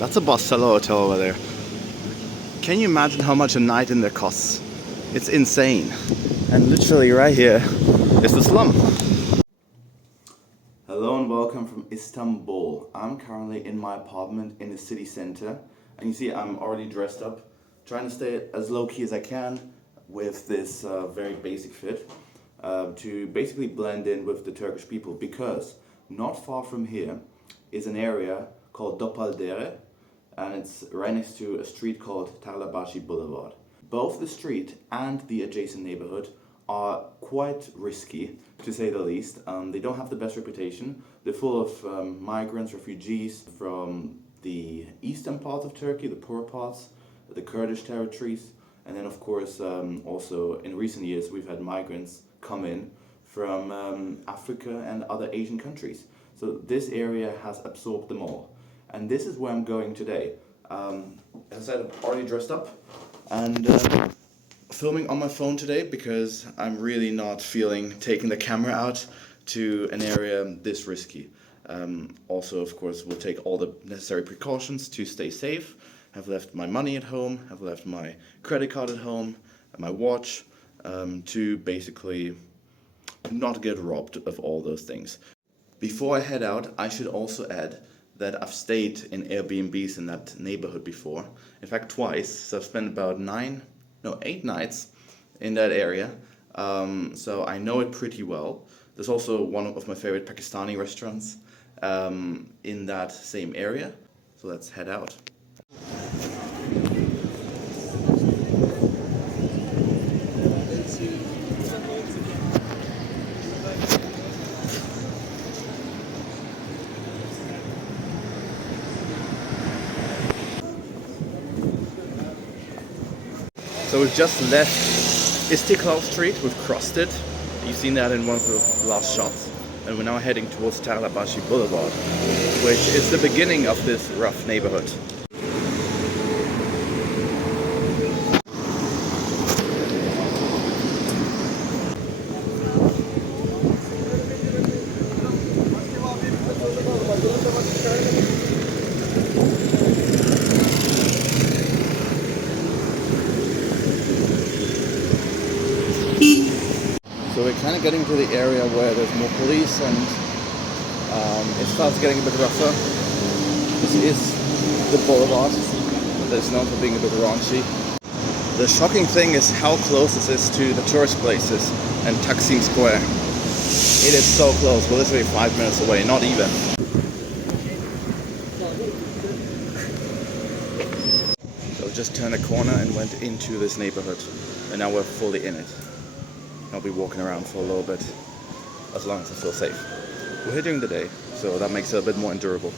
That's a Bostella hotel over there. Can you imagine how much a night in there costs? It's insane. And literally right here is the slum. Hello and welcome from Istanbul. I'm currently in my apartment in the city center. And you see I'm already dressed up, trying to stay as low-key as I can with this very basic fit to basically blend in with the Turkish people, because not far from here is an area called Dolapdere, and it's right next to a street called Tarlabasi Boulevard. Both the street and the adjacent neighborhood are quite risky, to say the least. They don't have the best reputation. They're full of migrants, refugees from the eastern parts of Turkey, the poorer parts, the Kurdish territories, and then of course also in recent years we've had migrants come in from Africa and other Asian countries. So this area has absorbed them all. And this is where I'm going today. As I said, I'm already dressed up and filming on my phone today because I'm really not feeling taking the camera out to an area this risky. Also, of course, we'll take all the necessary precautions to stay safe. I've left my money at home, I've left my credit card at home, and my watch, to basically not get robbed of all those things. Before I head out, I should also add that I've stayed in Airbnbs in that neighborhood before. In fact, twice. So I've spent about 8 nights in that area. So I know it pretty well. There's also one of my favorite Pakistani restaurants in that same area. So let's head out. So we've just left Istiklal Street, we've crossed it. You've seen that in one of the last shots. And we're now heading towards Tarlabasi Boulevard, which is the beginning of this rough neighborhood. So we're kind of getting to the area where there's more police and it starts getting a bit rougher. This is the boulevard that is known for being a bit raunchy. The shocking thing is how close this is to the tourist places and Taksim Square. It is so close, we're literally 5 minutes away, not even. So we just turned a corner and went into this neighborhood, and now we're fully in it. I'll be walking around for a little bit, as long as I feel safe. We're here during the day, so that makes it a bit more endurable.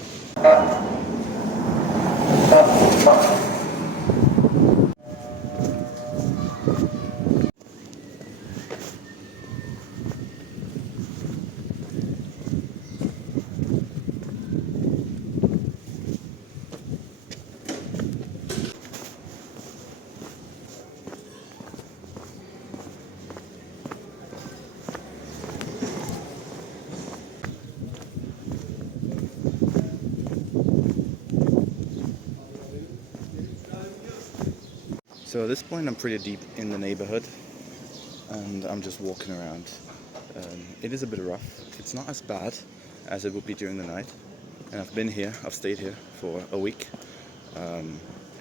So at this point I'm pretty deep in the neighborhood and I'm just walking around. It is a bit rough. It's not as bad as it would be during the night. And I've stayed here for a week.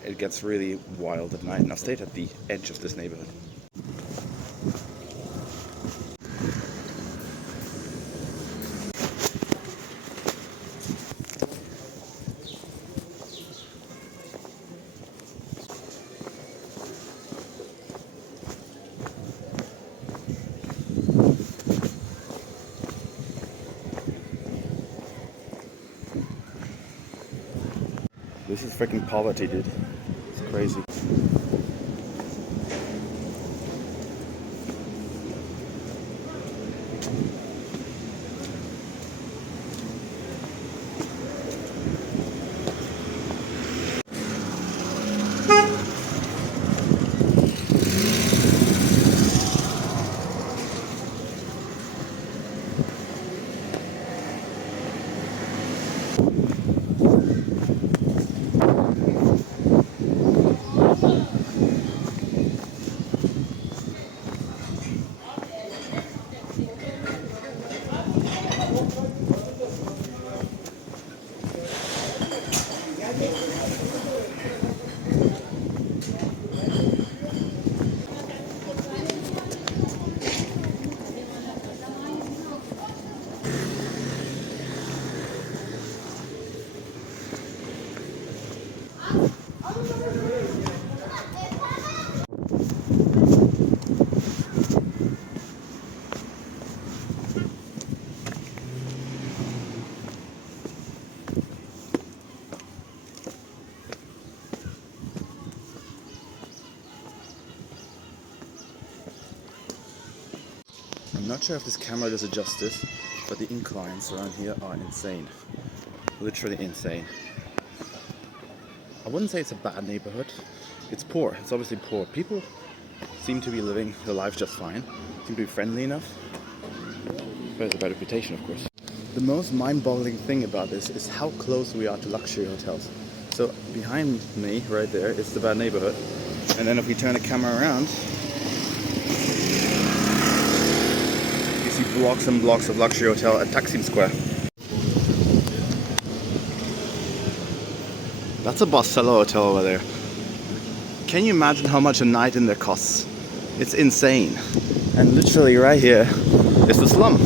It gets really wild at night and I've stayed at the edge of this neighborhood. This is freaking poverty, dude. It's crazy. I'm not sure if this camera does it justice, but the inclines around here are insane. Literally insane. I wouldn't say it's a bad neighborhood. It's poor. It's obviously poor. People seem to be living their life just fine. Seem to be friendly enough. But it's a bad reputation, of course. The most mind-boggling thing about this is how close we are to luxury hotels. So behind me, right there, is the bad neighborhood. And then if we turn the camera around, you see blocks and blocks of luxury hotel at Taksim Square. That's a Bostelo hotel over there. Can you imagine how much a night in there costs? It's insane. And literally right here is the slum.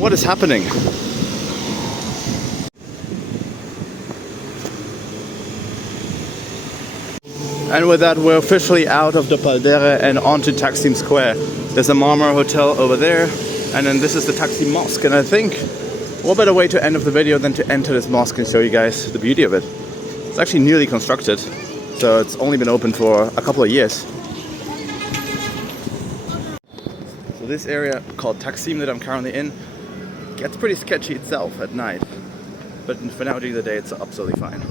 What is happening? And with that, we're officially out of Dolapdere and onto Taksim Square. There's a Marmara hotel over there, and then this is the Taksim Mosque. And I think what better way to end of the video than to enter this mosque and show you guys the beauty of it. It's actually newly constructed, so it's only been open for a couple of years. So this area called Taksim that I'm currently in gets pretty sketchy itself at night, but for now during the day it's absolutely fine.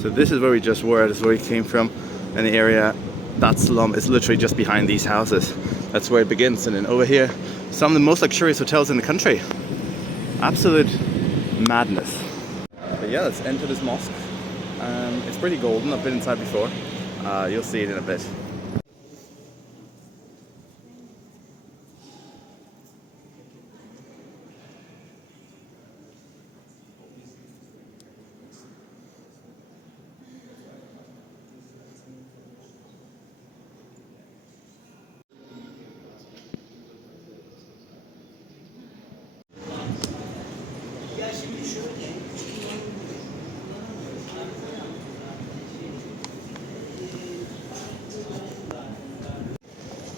So this is where we just were, this is where we came from, and the area, that slum is literally just behind these houses. That's where it begins, and then over here, some of the most luxurious hotels in the country. Absolute madness. But yeah, let's enter this mosque. It's pretty golden, I've been inside before. You'll see it in a bit.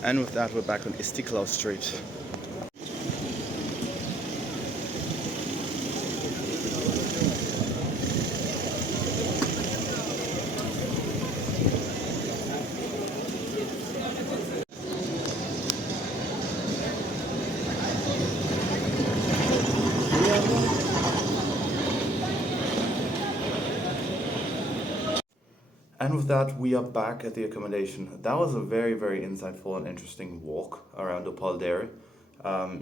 And with that, we're back on Istiklal Street. And with that, we are back at the accommodation. That was a very, very insightful and interesting walk around Dolapdere.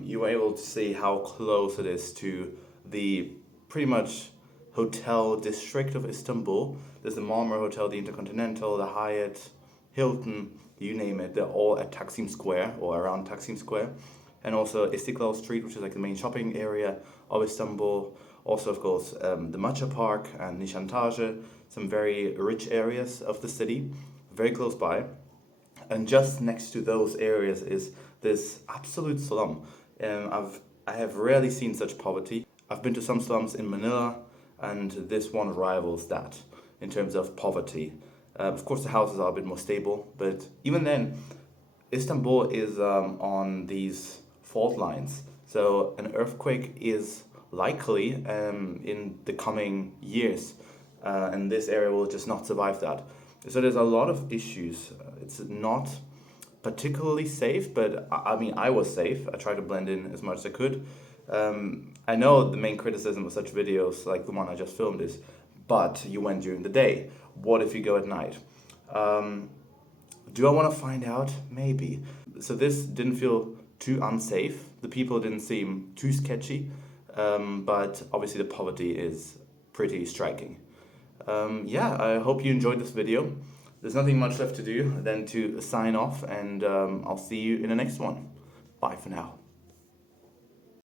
You were able to see how close it is to the pretty much hotel district of Istanbul. There's the Marmara Hotel, the Intercontinental, the Hyatt, Hilton, you name it. They're all at Taksim Square or around Taksim Square. And also Istiklal Street, which is like the main shopping area of Istanbul. Also, of course, the Matcha Park and Nişantaşı, some very rich areas of the city, very close by. And just next to those areas is this absolute slum. I have rarely seen such poverty. I've been to some slums in Manila, and this one rivals that in terms of poverty. Of course, the houses are a bit more stable, but even then, Istanbul is on these fault lines. So an earthquake is likely in the coming years, and this area will just not survive that. So there's a lot of issues. It's not particularly safe, but I mean, I was safe. I tried to blend in as much as I could. I know the main criticism of such videos, like the one I just filmed, is, but you went during the day. What if you go at night? Do I want to find out? Maybe. So this didn't feel too unsafe. The people didn't seem too sketchy. but obviously the poverty is pretty striking. Yeah, I hope you enjoyed this video. There's nothing much left to do than to sign off, and I'll see you in the next one. Bye for now.